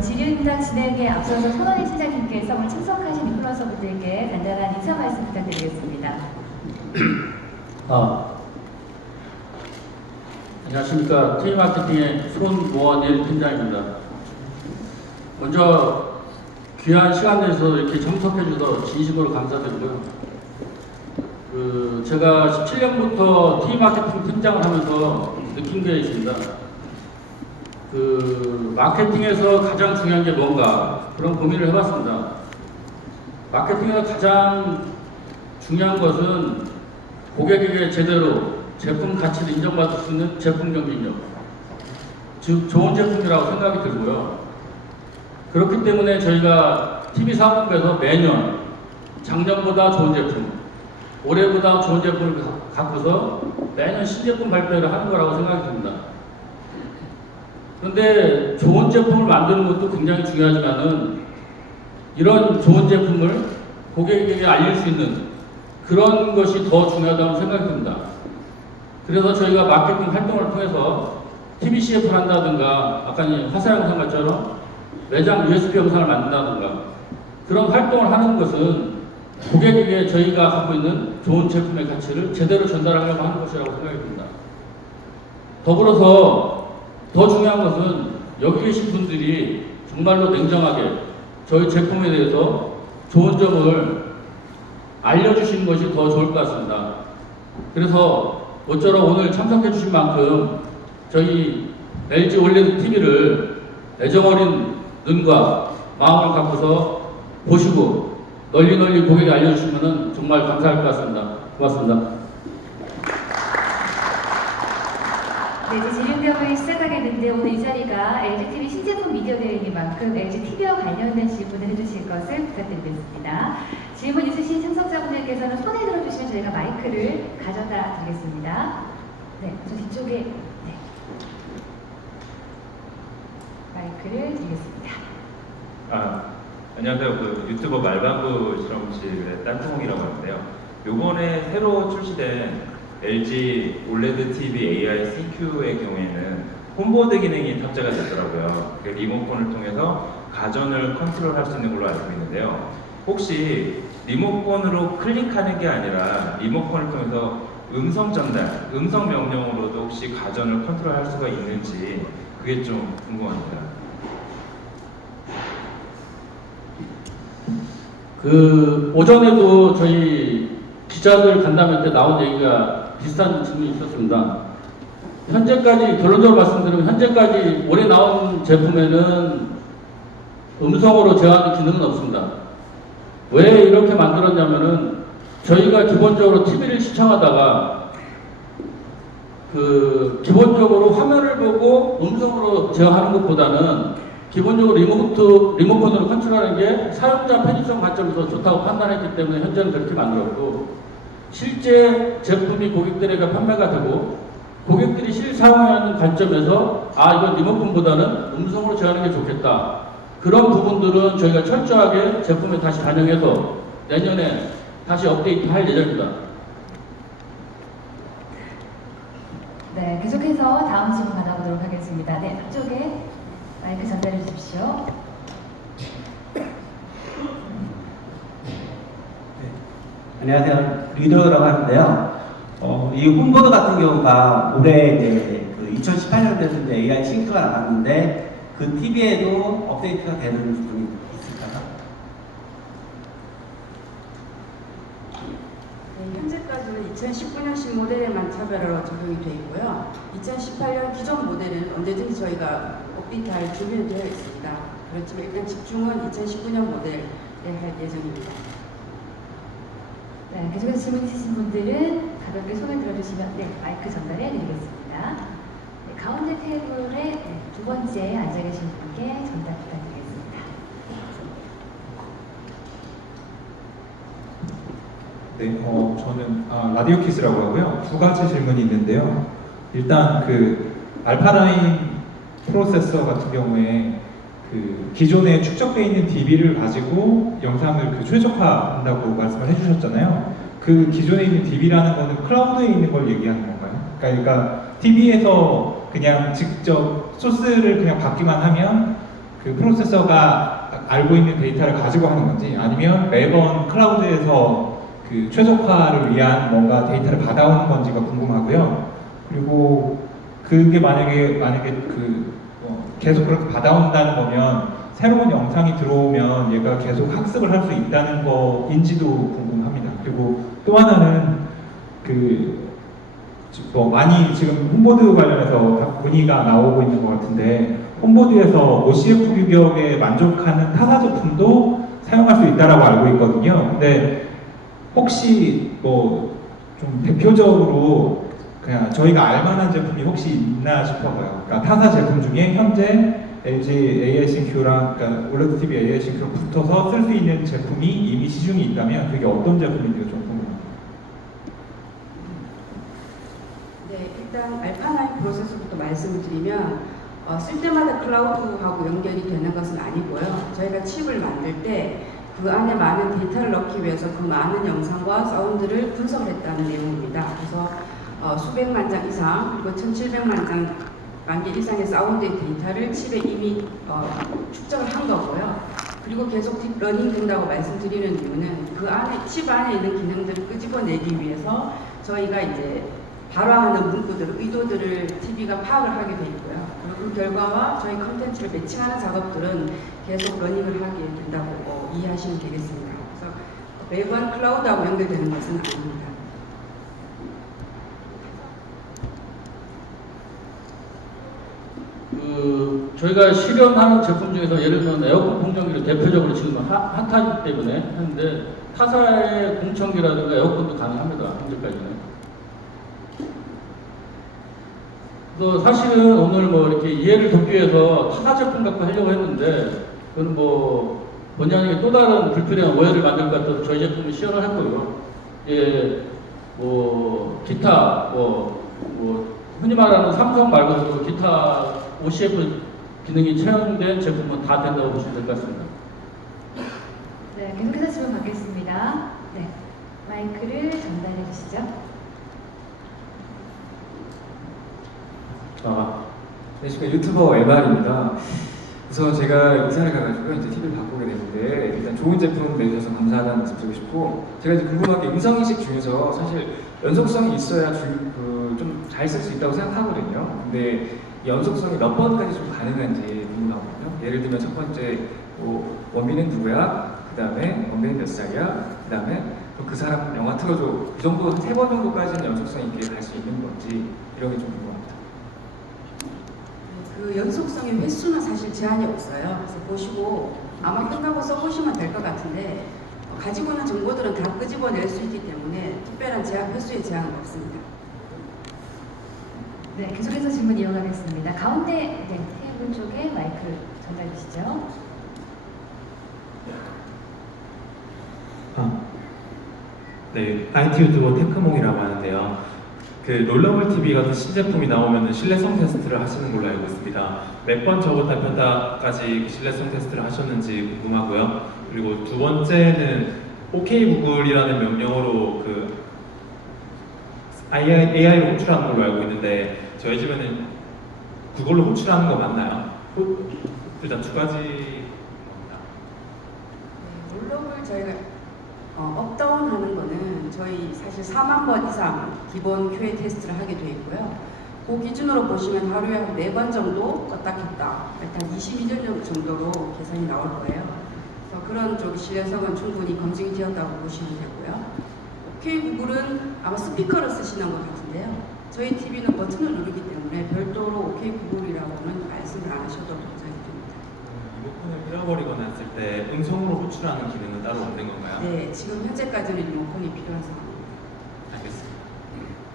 그럼 질의응답 진행에 앞서서 손원희 팀장님께서 오늘 참석하신 인플루언서분들께 간단한 인사 말씀 부탁드리겠습니다. 안녕하십니까. T마케팅의 손원일 팀장입니다. 먼저 귀한 시간 내서 이렇게 참석해 주셔서 진심으로 감사드리고요. 제가 17년부터 T마케팅 팀장을 하면서 느낀 게 있습니다. 마케팅에서 가장 중요한 게 뭔가 그런 고민을 해봤습니다. 마케팅에서 가장 중요한 것은 고객에게 제대로 제품 가치를 인정받을 수 있는 제품 경쟁력, 즉 좋은 제품이라고 생각이 들고요. 그렇기 때문에 저희가 TV사업부에서 매년 작년보다 좋은 제품, 올해보다 좋은 제품을 갖고서 매년 신제품 발표를 하는 거라고 생각이 듭니다. 그런데 좋은 제품을 만드는 것도 굉장히 중요하지만은 이런 좋은 제품을 고객에게 알릴 수 있는 그런 것이 더 중요하다고 생각이 듭니다. 그래서 저희가 마케팅 활동을 통해서 TV CF를 한다든가 아까 화사 영상처럼 매장 USB 영상을 만든다든가 그런 활동을 하는 것은 고객에게 저희가 갖고 있는 좋은 제품의 가치를 제대로 전달하려고 하는 것이라고 생각이 듭니다. 더불어서 더 중요한 것은 여기 계신 분들이 정말로 냉정하게 저희 제품에 대해서 좋은 점을 알려주시는 것이 더 좋을 것 같습니다. 그래서 모쪼록 오늘 참석해 주신 만큼 저희 LG 올레드 TV를 애정어린 눈과 마음을 갖고서 보시고 널리 고객에 알려주시면 정말 감사할 것 같습니다. 고맙습니다. 네, 이제 질의응답을 시작하겠는데 오늘 이 자리가 LGTV 신제품 미디어 대회인 만큼 LGTV와 관련된 질문을 해주실 것을 부탁드리겠습니다. 질문 있으신 참석자분들께서는 손에 들어주시면 저희가 마이크를 가져다 드리겠습니다. 네, 저 뒤쪽에 네. 마이크를 드리겠습니다. 안녕하세요. 유튜버 말방구 실험실의 딴통이라고 하는데요. 요번에 새로 출시된 LG 올레드 TV AI CQ의 경우에는 홈보드 기능이 탑재가 되더라고요. 리모컨을 통해서 가전을 컨트롤할 수 있는 걸로 알고 있는데요. 혹시 리모컨으로 클릭하는 게 아니라 리모컨을 통해서 음성 전달, 음성 명령으로도 혹시 가전을 컨트롤할 수가 있는지 그게 좀 궁금합니다. 오전에도 저희 기자들 간담회 때 나온 얘기가 비슷한 질문이 있었습니다. 현재까지 결론적으로 말씀드리면 현재까지 올해 나온 제품에는 음성으로 제어하는 기능은 없습니다. 왜 이렇게 만들었냐면은 저희가 기본적으로 TV를 시청하다가 기본적으로 화면을 보고 음성으로 제어하는 것보다는 기본적으로 리모컨으로 컨트롤하는 게 사용자 편의성 관점에서 좋다고 판단했기 때문에 현재는 그렇게 만들었고, 실제 제품이 고객들에게 판매가 되고 고객들이 실사용하는 관점에서 이건 리모컨보다는 음성으로 제어하는 게 좋겠다. 그런 부분들은 저희가 철저하게 제품에 다시 반영해서 내년에 다시 업데이트할 예정입니다. 네, 계속해서 다음 질문 받아보도록 하겠습니다. 네, 앞쪽에 마이크 전달해 주십시오. 안녕하세요. 리더라고 하는데요. 이 홈보드 같은 경우가 올해 이제 2018년도에서 이제 AI 싱크가 나갔는데 그 TV에도 업데이트가 되는 부분이 있을까요? 네, 현재까지는 2019년식 모델에만 차별화로 적용이 되어 있고요. 2018년 기존 모델은 언제든지 저희가 업데이트할 준비는 되어 있습니다. 그렇지만 일단 집중은 2019년 모델에 할 예정입니다. 네, 계속해서 질문 있으신 분들은 가볍게 손을 들어주시면 마이크 전달해 드리겠습니다. 네, 가운데 테이블에 두 번째 앉아 계신 분께 전달 부탁드리겠습니다. 네, 저는 라디오 키스라고 하고요. 두 가지 질문이 있는데요. 일단 알파라인 프로세서 같은 경우에 기존에 축적되어 있는 DB를 가지고 영상을 최적화한다고 말씀을 해주셨잖아요. 그 기존에 있는 DB라는 거는 클라우드에 있는 걸 얘기하는 건가요? 그러니까 TV에서 그냥 직접 소스를 그냥 받기만 하면 그 프로세서가 알고 있는 데이터를 가지고 하는 건지 아니면 매번 클라우드에서 그 최적화를 위한 뭔가 데이터를 받아오는 건지가 궁금하고요. 그리고 그게 만약에 계속 그렇게 받아온다는 거면 새로운 영상이 들어오면 얘가 계속 학습을 할 수 있다는 거인지도 궁금합니다. 그리고 또 하나는 많이 지금 홈보드 관련해서 문의가 나오고 있는 것 같은데 홈보드에서 OCF 규격에 만족하는 타사 제품도 사용할 수 있다라고 알고 있거든요. 근데 혹시 좀 대표적으로 그냥 저희가 알만한 제품이 혹시 있나 싶어서요. 그러니까 타사 제품 중에 현재 LG AICQ랑 그러니까 OLED TV AICQ랑 붙어서 쓸 수 있는 제품이 이미 시중에 있다면 그게 어떤 제품인지가 좀 궁금합니다. 네, 일단 알파나인 프로세서부터 말씀을 드리면 쓸 때마다 클라우드하고 연결이 되는 것은 아니고요. 저희가 칩을 만들 때 그 안에 많은 데이터를 넣기 위해서 그 많은 영상과 사운드를 분석을 했다는 내용입니다. 그래서 수백만 장 이상 그리고 1700만 개 이상의 사운드의 데이터를 칩에 이미 축적을 한 거고요. 그리고 계속 딥러닝 된다고 말씀드리는 이유는 그 안에 칩 안에 있는 기능들을 끄집어내기 위해서 저희가 이제 발화하는 문구들, 의도들을 TV가 파악을 하게 돼 있고요. 그리고 그 결과와 저희 컨텐츠를 매칭하는 작업들은 계속 러닝을 하게 된다고 이해하시면 되겠습니다. 그래서 매번 클라우드하고 연결되는 것은 아닙니다. 저희가 실현하는 제품 중에서 예를 들면 에어컨 공정기를 대표적으로 지금 핫하기 때문에 하는데 타사의 공청기라든가 에어컨도 가능합니다. 현재까지는. 사실은 오늘 이렇게 이해를 돕기 위해서 타사 제품 갖고 하려고 했는데 그건 본의 아니게 또 다른 불필요한 오해를 만들 것 같아서 저희 제품을 시연을 했고요. 예, 기타 흔히 말하는 삼성 말고도 기타 OCF 기능이 채용된 제품은 다 된다고 보시면 될 것 같습니다. 네, 계속해서 질문 받겠습니다. 네, 마이크를 전달해 주시죠. 안녕하십니까. 유튜버 MR입니다. 우선 제가 이사를 가가지고 이제 TV를 바꾸게 됐는데 일단 좋은 제품 내주셔서 감사하다는 말씀 드리고 싶고 제가 이제 궁금한 게 음성인식 중에서 사실 연속성이 있어야 좀 잘 쓸 수 있다고 생각하거든요. 근데 연속성이 몇 번까지 좀 가능한지 궁금하거든요. 예를 들면 첫 번째 원빈은 누구야? 그 다음에 원빈은 몇 살이야? 그 다음에 그 사람 영화 틀어줘. 이 정도 한 3번 정도까지는 연속성 있게 갈 수 있는 건지 이런 게 좀 궁금합니다. 그 연속성의 횟수는 사실 제한이 없어요. 그래서 보시고 아마 끝나고 써보시면 될 것 같은데 가지고 있는 정보들은 다 끄집어낼 수 있기 때문에 특별한 횟수의 제한은 없습니다. 네, 계속해서 질문 이어가겠습니다. 가운데 테이블 쪽에 마이크 전달해 주시죠. 네, IT 유튜버 테크몽이라고 하는데요. 그 롤러블 TV 같은 신제품이 나오면 신뢰성 테스트를 하시는 걸로 알고 있습니다. 몇 번 접었다 폈다까지 신뢰성 테스트를 하셨는지 궁금하고요. 그리고 두 번째는 OK 구글이라는 명령어로 그 AI를 호출하는 걸로 알고 있는데 저희 집에는 그걸로 호출하는 거 맞나요? 일단 두 가지 겁니다. 롤러블 저희가 업다운 하는 거는 저희 사실 4만 번 이상 기본 QA 테스트를 하게 되어 있고요. 그 기준으로 보시면 하루에 한 4번 정도 껐다 켰다 한 22년 정도로 계산이 나올 거예요. 그래서 그런 쪽 신뢰성은 충분히 검증이 되었다고 보시면 되고요. OK 구글은 아마 스피커를 쓰시는 것 같은데요. 저희 TV는 버튼을 누르기 때문에 별도로 OK 구글이라고는 말씀을 안 하셔도 동작이 됩니다. 리모컨을 잃어버리거나 했을 때 음성으로 호출하는 기능은 따로 없는 건가요? 네, 지금 현재까지는 리모컨이 필요한 상황입니다. 알겠습니다.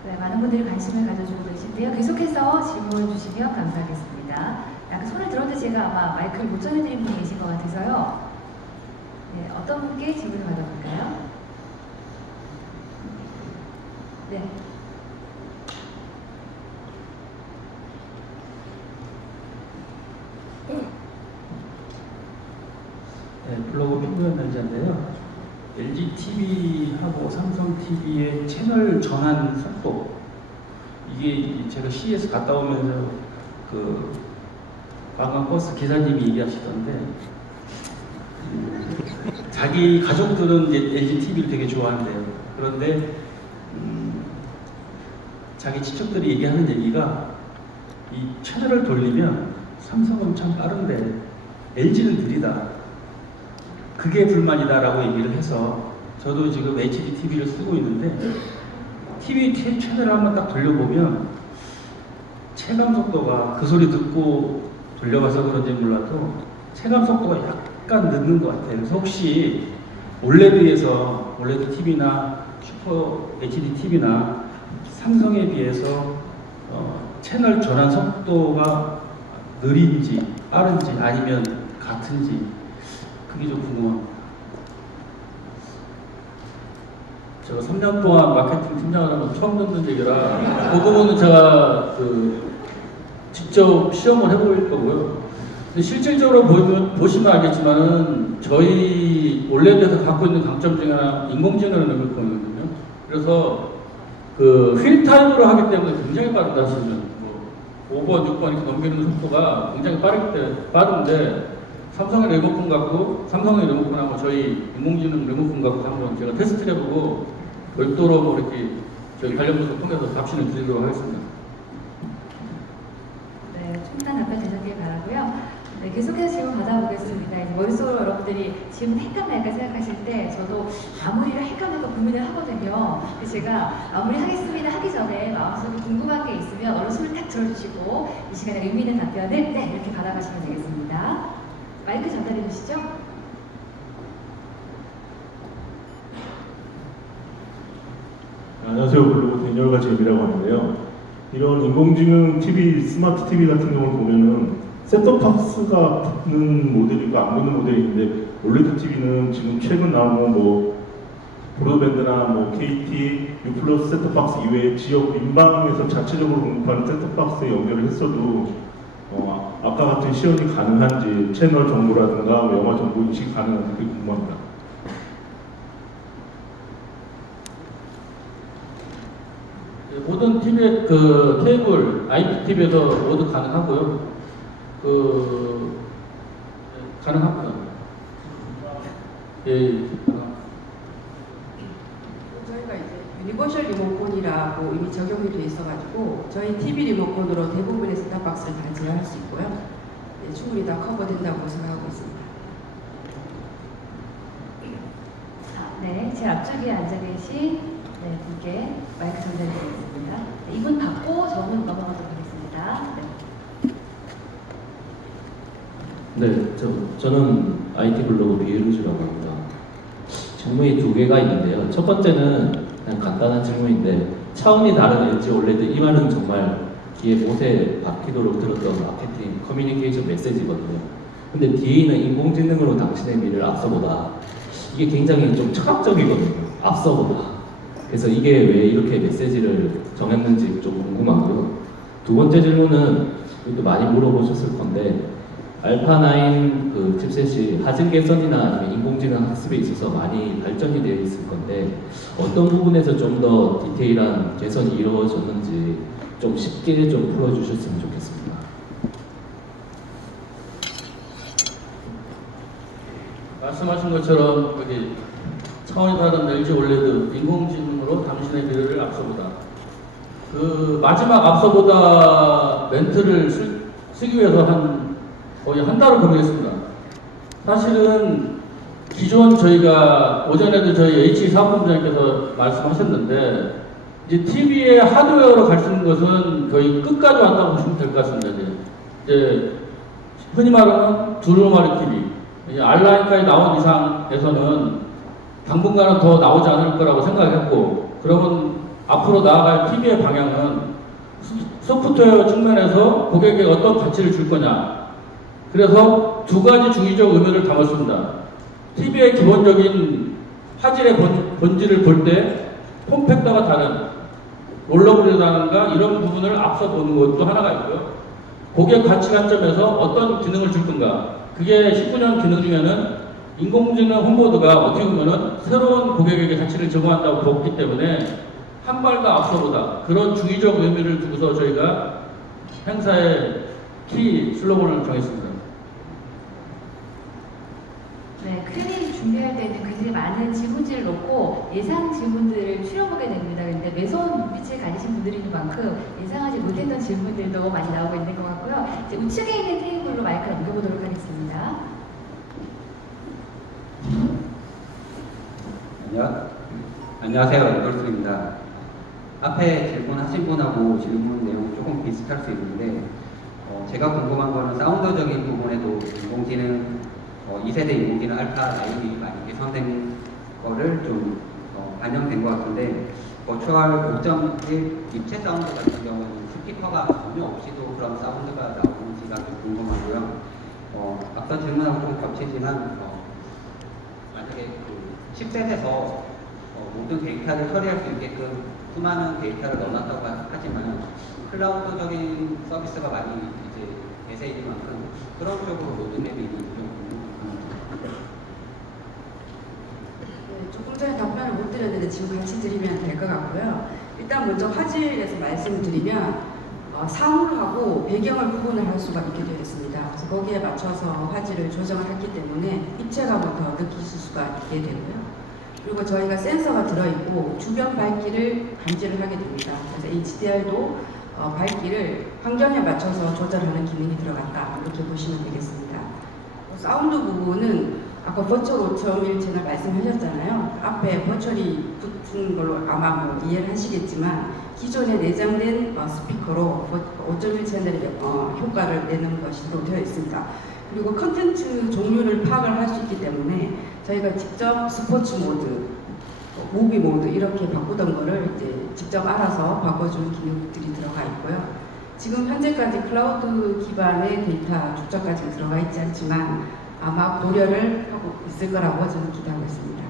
네, 많은 분들이 관심을 가져주고 계신데요. 계속해서 질문 주시면 감사하겠습니다. 아까 손을 들었는데 제가 아마 마이크를 못 전해드린 분이 계신 것 같아서요. 네, 어떤 분께 질문을 받아볼까요? 네. 네, 블로그 핑구현 남자인데요. LG TV하고 삼성 TV의 채널 전환 속도 이게 제가 CES 갔다 오면서 관광버스 기사님이 얘기하시던데 자기 가족들은 이제 LG TV를 되게 좋아한대요. 그런데 자기 친척들이 얘기하는 얘기가 이 채널을 돌리면 삼성은 참 빠른데 LG는 느리다. 그게 불만이다라고 얘기를 해서 저도 지금 HD TV를 쓰고 있는데 TV 채널을 한번 딱 돌려보면 체감 속도가 그 소리 듣고 돌려봐서 그런지 몰라도 체감 속도가 약간 늦는 것 같아요. 그래서 혹시 올레드에서 올레드 TV나 슈퍼 HD TV나 삼성에 비해서 채널 전환 속도가 느린지 빠른지 아니면 같은지 그게 좀 궁금합니다. 제가 3년 동안 마케팅 팀장을 하면서 처음 듣는 얘기라 그 부분은 제가 직접 시험을 해볼 거고요. 근데 실질적으로 보시면 알겠지만은 저희 올레드에서 갖고 있는 강점 중에 하나 인공지능을 보이거든요. 그래서 휠타임으로 하기 때문에 굉장히 빠르다 하시면 5번, 6번 이렇게 넘기는 속도가 굉장히 빠른데 삼성의 리모컨 갖고 삼성의 리모컨하고 저희 인공지능 리모컨 갖고 한번 제가 테스트를 해보고 별도로 이렇게 저희 관련 부서 통해서 답신을 드리도록 하겠습니다. 네, 충분한 답변 되셨길 바라고요. 네, 계속해서 질문 받아보겠습니다. 이제 머릿속으로 여러분들이 질문 할까 말까 생각하실 때 저도 마무리를 할까 말까 고민을 하거든요. 그래서 제가 마무리하겠습니다 하기 전에 마음속에 궁금한 게 있으면 얼른 손을 탁 들어주시고 이 시간에 의미 있는 답변을 네 이렇게 받아가시면 되겠습니다. 마이크 전달해 주시죠. 안녕하세요. 블로그 대녀가 제임이라고 하는데요. 이런 인공지능 TV, 스마트 TV 같은 경우를 보면은 셋톱박스가 붙는 모델이고 안 붙는 모델인데 올레드 TV는 지금 최근 나온 브로드밴드나 KT, U+ 셋톱박스 이외에 지역 민방에서 자체적으로 공급하는 셋톱박스에 연결을 했어도 아까 같은 시연이 가능한지 채널 정보라든가 영화 정보 인식이 가능한지 그게 궁금합니다. 모든 TV의 케이블, IPTV에서 모두 가능하고요. 가능합니다. 예. 저희가 이제 유니버셜 리모컨이라고 이미 적용이 돼 있어가지고 저희 TV 리모컨으로 대부분의 셋탑박스를 다 제어할 수 있고요. 네, 충분히 다 커버된다고 생각하고 있습니다. 네, 제 앞쪽에 앉아 계신 분께 마이크 전달드리겠습니다. 네, 이분 받고 저분 넘어가도록 하겠습니다. 네, 저는 IT 블로그 비에루즈라고 합니다. 질문이 두 개가 있는데요. 첫 번째는 그냥 간단한 질문인데 차원이 다른 LG 올레드 이 말은 정말 귀에 못에 박히도록 들었던 마케팅 커뮤니케이션 메시지거든요. 근데 뒤에 있는 인공지능으로 당신의 미래를 앞서보다 이게 굉장히 좀 철학적이거든요. 앞서보다. 그래서 이게 왜 이렇게 메시지를 정했는지 좀 궁금하고요. 두 번째 질문은 또 많이 물어보셨을 건데 알파9 칩셋이 하진 개선이나 아니면 인공지능 학습에 있어서 많이 발전이 되어 있을 건데 어떤 부분에서 좀 더 디테일한 개선이 이루어졌는지 좀 쉽게 좀 풀어주셨으면 좋겠습니다. 말씀하신 것처럼 여기 차원이 다른 LG 올레드 인공지능으로 당신의 미래를 앞서보다 마지막 앞서보다 멘트를 쓰기 위해서 거의 한 달을 고민했습니다. 사실은 기존 저희가 오전에도 저희 H 사업본부장님께서 말씀하셨는데 이제 TV의 하드웨어로 갈 수 있는 것은 거의 끝까지 왔다고 보시면 될 것 같습니다. 이제 흔히 말하는 두루마리 TV, 알라인까지 나온 이상에서는 당분간은 더 나오지 않을 거라고 생각했고, 그러면 앞으로 나아갈 TV의 방향은 소프트웨어 측면에서 고객에게 어떤 가치를 줄 거냐. 그래서 두 가지 중의적 의미를 담았습니다. TV의 기본적인 화질의 본질을 볼 때 폼팩터가 다른 롤러블이라든가 이런 부분을 앞서 보는 것도 하나가 있고요. 고객 가치 관점에서 어떤 기능을 줄 건가. 그게 19년 기능 중에는 인공지능 홈보드가 어떻게 보면은 새로운 고객에게 가치를 제공한다고 보기 때문에 한 발 더 앞서보다 그런 중의적 의미를 두고서 저희가 행사에 키 슬로건을 정했습니다. 네, Q&A 준비할 때는 굉장히 많은 질문지를 놓고 예상 질문들을 추려보게 됩니다. 근데 매서운 눈빛을 가지신 분들인 만큼 예상하지 못했던 질문들도 많이 나오고 있는 것 같고요. 이제 우측에 있는 테이블로 마이크를 넘겨보도록 하겠습니다. 안녕하세요. 이걸스입니다. 앞에 질문하신 분하고 질문 내용이 조금 비슷할 수 있는데 제가 궁금한 거는 사운드적인 부분에도 인공지능 2세대 인공지능 알파 라인이 많이 개선된 거를 좀 반영된 것 같은데 버추얼 5.1 입체 사운드 같은 경우는 스피커가 전혀 없이도 그런 사운드가 나오는지가 좀 궁금하고요. 앞서 질문하고 좀 겹치지만 만약에 그 칩셋에서 모든 데이터를 처리할 수 있게끔 수많은 데이터를 넣어놨다고 하지만 클라우드적인 서비스가 많이 이제 대세인 만큼 그런 쪽으로 로드맵이 좀 궁금합니다. 네, 조금 전에 답변을 못 드렸는데 지금 같이 드리면 될 것 같고요. 일단 먼저 화질에서 말씀드리면 사물하고 배경을 구분을 할 수가 있게 되어 있습니다. 그래서 거기에 맞춰서 화질을 조정을 했기 때문에 입체감을 더 느끼실 수가 있게 되고요. 그리고 저희가 센서가 들어있고 주변 밝기를 감지를 하게 됩니다. 그래서 HDR도 밝기를 환경에 맞춰서 조절하는 기능이 들어갔다. 이렇게 보시면 되겠습니다. 사운드 부분은 아까 버추얼 5.1 채널 말씀하셨잖아요. 앞에 버추얼이 붙은 걸로 아마 뭐 이해를 하시겠지만 기존에 내장된 스피커로 5.1 채널의 효과를 내는 것으로 되어 있습니다. 그리고 컨텐츠 종류를 파악을 할 수 있기 때문에 저희가 직접 스포츠 모드, 무비 모드 이렇게 바꾸던 거를 이제 직접 알아서 바꿔주는 기능들이 들어가 있고요. 지금 현재까지 클라우드 기반의 데이터 축적까지 들어가 있지 않지만 아마 고려를 하고 있을 거라고 저는 기대하고 있습니다.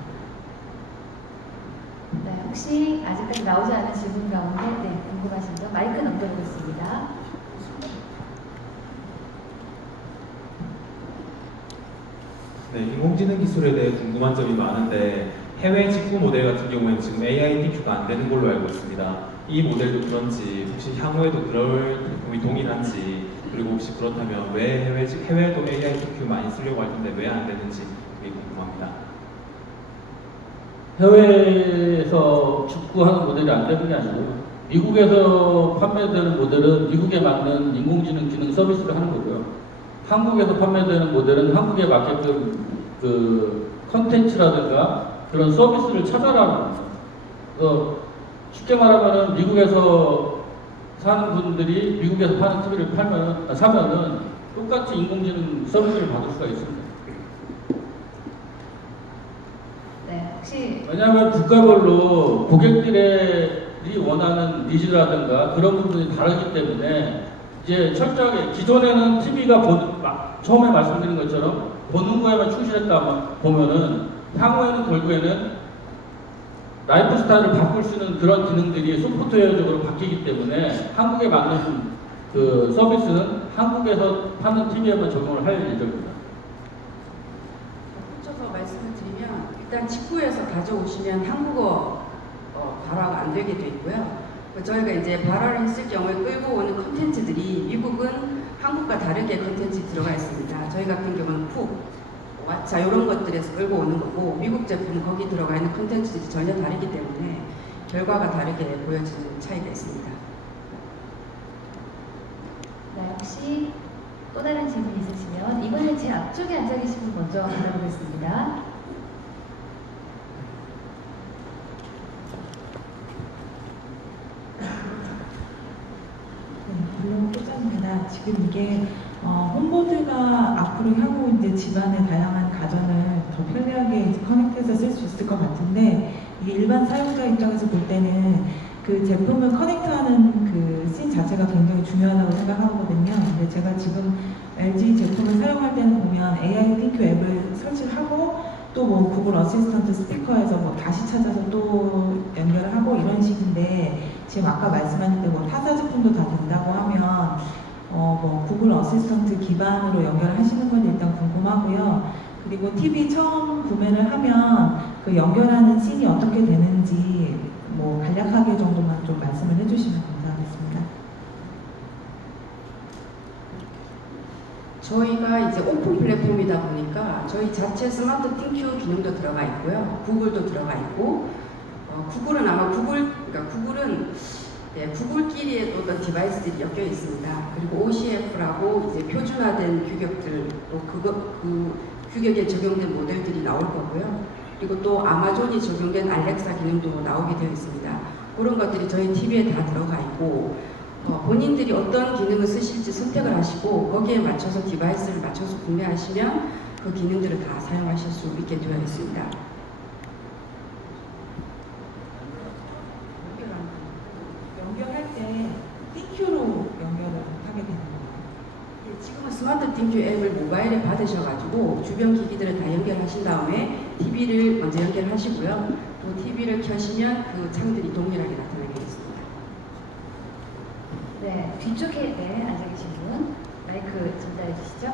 네, 혹시 아직까지 나오지 않은 질문 가운데 궁금하신 점 마이크 넘겨보겠습니다. 네, 인공지능 기술에 대해 궁금한 점이 많은데 해외 직구 모델 같은 경우에는 지금 AITQ가 안 되는 걸로 알고 있습니다. 이 모델도 그런지 혹시 향후에도 그럴 제품이 동일한지 그리고 혹시 그렇다면 왜 해외도 AITQ 많이 쓰려고 할 텐데 왜 안 되는지 그게 궁금합니다. 해외에서 축구하는 모델이 안 되는 게 아니고요. 미국에서 판매되는 모델은 미국에 맞는 인공지능 기능 서비스를 하는 거고요. 한국에서 판매되는 모델은 한국에 맞게끔 그 컨텐츠라든가 그런 서비스를 찾아라는 겁니다. 그래서 쉽게 말하면 미국에서 사는 분들이 미국에서 파는 TV를 사면은 똑같이 인공지능 서비스를 받을 수가 있습니다. 네, 혹시 왜냐하면 국가별로 고객들이 원하는 니즈라든가 그런 부분이 다르기 때문에 이제 철저하게 기존에는 TV가 처음에 말씀드린 것처럼 보는 거에만 충실했다 보면은 향후에는 결국에는 라이프 스타일을 바꿀 수 있는 그런 기능들이 소프트웨어적으로 바뀌기 때문에 한국에 맞는 그 서비스는 한국에서 파는 TV에만 적용을 할 예정입니다. 덧붙여서 말씀을 드리면 일단 직구에서 가져오시면 한국어 발화가 안 되게 돼 있고요. 저희가 이제 발화를 했을 경우에 끌고 오는 컨텐츠들이 미국은 한국과 다르게 컨텐츠 들어가 있습니다. 저희 같은 경우는 푹, 왓챠 이런 것들에서 끌고 오는 거고 미국 제품은 거기 들어가 있는 컨텐츠들이 전혀 다르기 때문에 결과가 다르게 보여지는 차이가 있습니다. 네, 혹시 또 다른 질문 있으시면 이번엔 제 앞쪽에 앉아 계신 분 먼저 받아보겠습니다. 물론 포장입니다. 지금 이게 홈보드가 앞으로 향후 이제 집안의 다양한 가전을 더 편리하게 이제 커넥트해서 쓸 수 있을 것 같은데 이게 일반 사용자 입장에서 볼 때는 그 제품을 커넥트하는 그 씬 자체가 굉장히 중요하다고 생각하거든요. 근데 제가 지금 LG 제품을 사용할 때는 보면 AITQ 앱을 설치를 하고 또 뭐 구글 어시스턴트 스피커에서 뭐 다시 찾아서 또 연결을 하고 이런 식인데 지금 아까 말씀하신 때 뭐 타사 제품도 다 된다고 하면 뭐 구글 어시스턴트 기반으로 연결을 하시는 건 일단 궁금하고요. 그리고 TV 처음 구매를 하면 그 연결하는 씬이 어떻게 되는지 뭐 간략하게 정도만 좀 말씀을 해주시면 감사하겠습니다. 저희가 이제 오픈 플랫폼이다 보니까 저희 자체 스마트 띵큐 기능도 들어가 있고요. 구글도 들어가 있고, 구글은 아마 구글은 네, 구글끼리의 또 어떤 디바이스들이 엮여 있습니다. 그리고 OCF라고 이제 표준화된 규격들, 또 그 규격에 적용된 모델들이 나올 거고요. 그리고 또 아마존이 적용된 알렉사 기능도 나오게 되어 있습니다. 그런 것들이 저희 TV에 다 들어가 있고, 본인들이 어떤 기능을 쓰실지 선택을 하시고 거기에 맞춰서 디바이스를 맞춰서 구매하시면 그 기능들을 다 사용하실 수 있게 되어 있습니다. 연결할 때 띵큐로 연결을 하게 되는 거예요. 예, 지금은 스마트 띵큐 앱을 모바일에 받으셔가지고 주변 기기들을 다 연결하신 다음에 TV를 먼저 연결하시고요. 또 TV를 켜시면 그 창들이 동일하게 나타나게 있습니다. 네, 뒤쪽에 앉아 계신 분 마이크 전달해 주시죠.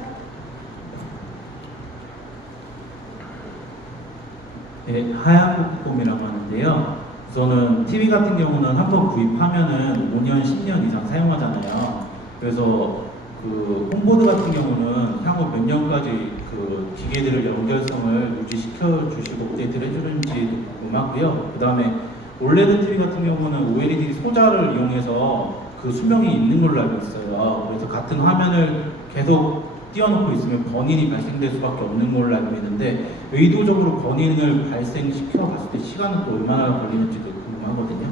네, 하얀복봄이라고 하는데요. 우선은 TV 같은 경우는 한번 구입하면은 5년, 10년 이상 사용하잖아요. 그래서 그 홈보드 같은 경우는 향후 몇 년까지 그 기계들을 연결성을 유지시켜 주시고 업데이트를 해주는지 궁금하고요. 그 다음에 올레드 TV 같은 경우는 OLED 소자를 이용해서 그 수명이 있는 걸로 알고 있어요. 그래서 같은 화면을 계속 띄워놓고 있으면 번인이 발생될 수밖에 없는 걸로 알고 있는데 의도적으로 번인을 발생시켜 봤을 때 시간은 또 얼마나 걸리는지도 궁금하거든요.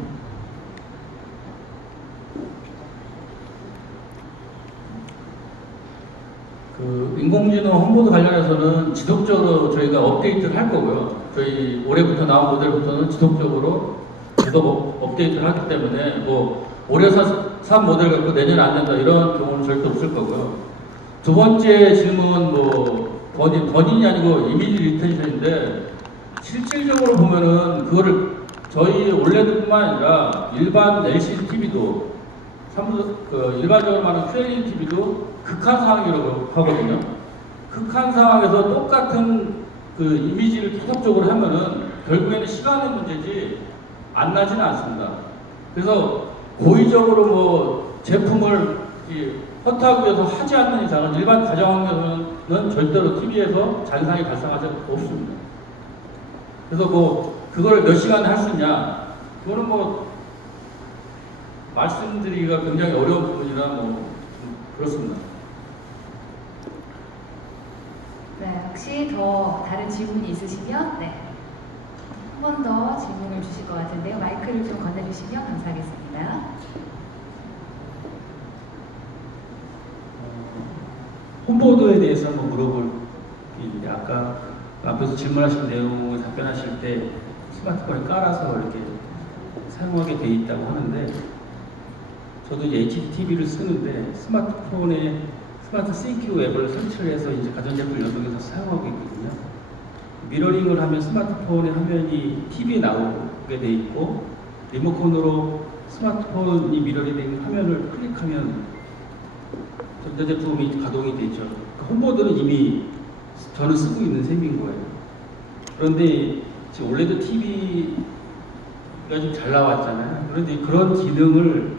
그 인공지능 홈보드 관련해서는 지속적으로 저희가 업데이트를 할 거고요. 저희 올해부터 나온 모델부터는 지속적으로 계속 업데이트를 하기 때문에 뭐 올해 산 모델 갖고 내년에 안 된다 이런 경우는 절대 없을 거고요. 두 번째 질문 뭐 번인이 아니고 이미지 리텐션인데 실질적으로 보면은 그거를 저희 올레드뿐만 아니라 일반 LCD TV도 일반적으로 말하는 QLED TV도 극한 상황이라고 하거든요. 극한 상황에서 똑같은 그 이미지를 계속적으로 하면은 결국에는 시간의 문제지 안 나지는 않습니다. 그래서 고의적으로 뭐 제품을 허투하기 위해서 하지 않는 이상은 일반 가정 환경에서는 절대로 TV에서 잔상이 발생하지 없습니다. 그래서 뭐 그걸 몇 시간에 할 수 있냐? 그거는 뭐 말씀드리기가 굉장히 어려운 부분이라 뭐 그렇습니다. 네, 혹시 더 다른 질문이 있으시면 네, 한 번 더 질문을 주실 것 같은데요. 마이크를 좀 건네주시면 감사하겠습니다. 홈보드에 대해서 한번 물어볼 게 있는데 아까 앞에서 질문하신 내용을 답변하실 때 스마트폰에 깔아서 이렇게 사용하게 돼 있다고 하는데 저도 이제 HD TV를 쓰는데 스마트폰에 스마트 CQ 앱을 설치를 해서 이제 가전제품 연동해서 사용하고 있거든요. 미러링을 하면 스마트폰의 화면이 TV에 나오게 돼 있고 리모컨으로 스마트폰이 미러링된 화면을 클릭하면 전자제품이 가동이 되죠. 홈보드는 이미 저는 쓰고 있는 셈인 거예요. 그런데 지금 OLED TV가 좀 잘 나왔잖아요. 그런데 그런 기능을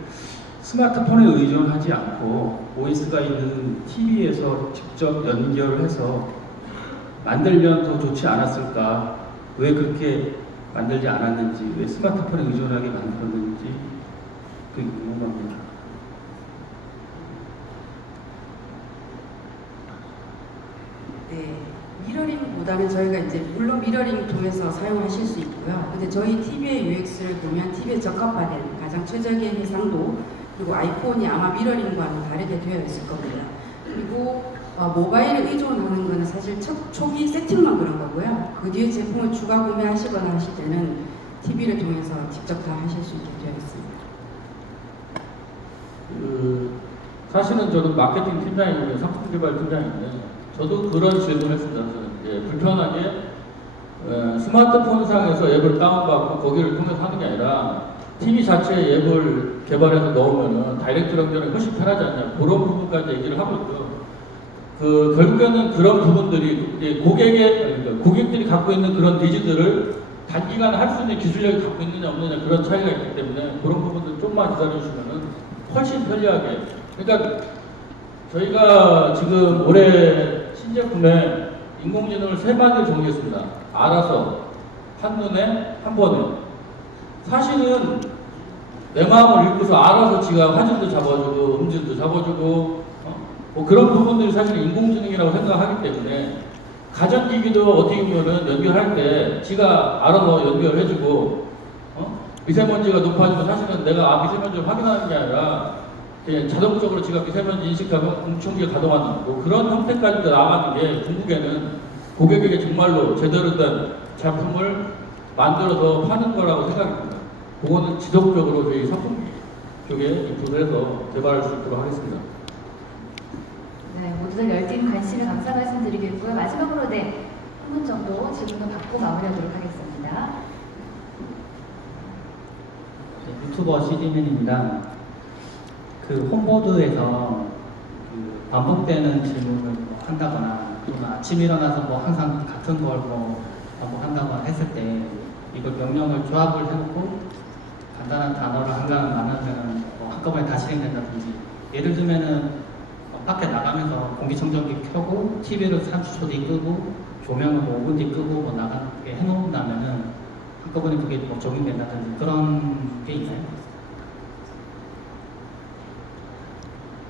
스마트폰에 의존하지 않고 OS가 있는 TV에서 직접 연결해서 만들면 더 좋지 않았을까? 왜 그렇게 만들지 않았는지, 왜 스마트폰에 의존하게 만들었는지 그게 궁금합니다. 네, 미러링보다는 저희가 이제 물론 미러링 통해서 사용하실 수 있고요. 근데 저희 TV의 UX를 보면 TV에 적합화된 가장 최적의 해상도 그리고 아이폰이 아마 미러링과는 다르게 되어 있을 겁니다. 그리고 모바일에 의존하는 거는 사실 초기 세팅만 그런 거고요. 그 뒤에 제품을 추가 구매하시거나 하실 때는 TV를 통해서 직접 다 하실 수 있게 되어 있습니다. 사실은 저는 마케팅 팀장이고 상품 개발 팀장인데 저도 그런 질문을 했습니다. 불편하게 스마트폰 상에서 앱을 다운받고 거기를 통해서 하는 게 아니라 TV 자체에 앱을 개발해서 넣으면은 다이렉트 연결이 훨씬 편하지 않냐 그런 부분까지 얘기를 하고 있고요. 결국에는 그런 부분들이 고객들이 갖고 있는 그런 니즈들을 단기간에 할 수 있는 기술력이 갖고 있느냐 없느냐 그런 차이가 있기 때문에 그런 부분들 좀만 기다려주시면은 훨씬 편리하게 그러니까 저희가 지금 올해 신제품에 인공지능을 3마디를 정리했습니다. 알아서, 한눈에, 한 번에. 사실은 내 마음을 읽고서 알아서 지가 화질도 잡아주고 음질도 잡아주고 뭐 그런 부분들이 사실 인공지능이라고 생각하기 때문에 가전기기도 어떻게 보면은 연결할 때 지가 알아서 연결해주고 미세먼지가 높아지면 사실은 내가 미세먼지를 확인하는 게 아니라 그냥 자동적으로 지가 미세먼지 인식하고 공청기가 가동하는 뭐 그런 형태까지 나가는 게 중국에는 고객에게 정말로 제대로 된 제품을 만들어서 파는 거라고 생각합니다. 그거는 지속적으로 저희 상품 쪽에 인풋을 해서 개발할 수 있도록 하겠습니다. 네, 모두들 열띤 관심에 감사 말씀드리겠고요. 마지막으로 네, 한 분 정도 질문을 받고 마무리하도록 하겠습니다. 네, 유튜버 CD맨입니다. 그 홈보드에서 그 반복되는 질문을 뭐 한다거나 또는 아침 일어나서 뭐 항상 같은 걸 뭐 반복한다거나 했을 때 이걸 명령을 조합을 해놓고 간단한 단어를 한가하면 뭐 한꺼번에 다 실행된다든지 예를 들면은 밖에 나가면서 공기청정기 켜고 TV를 30초 뒤 끄고 조명을 뭐 5분 뒤 끄고 뭐 나가게 해놓는다면은 한꺼번에 그게 뭐 적용된다든지 그런 게 있나요?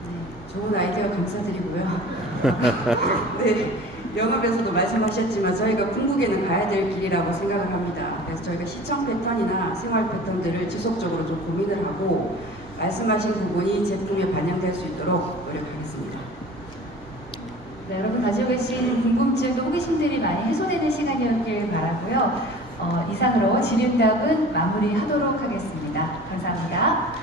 네, 좋은 아이디어 감사드리고요. 네, 영업에서도 말씀하셨지만 저희가 궁극에는 가야 될 길이라고 생각을 합니다. 그래서 저희가 시청 패턴이나 생활 패턴들을 지속적으로 좀 고민을 하고 말씀하신 부분이 제품에 반영될 수 있도록 노력하겠습니다. 네, 여러분 가지고 계신 궁금증도 호기심들이 많이 해소되는 시간이었길 바라고요. 이상으로 질의응답은 마무리하도록 하겠습니다. 감사합니다.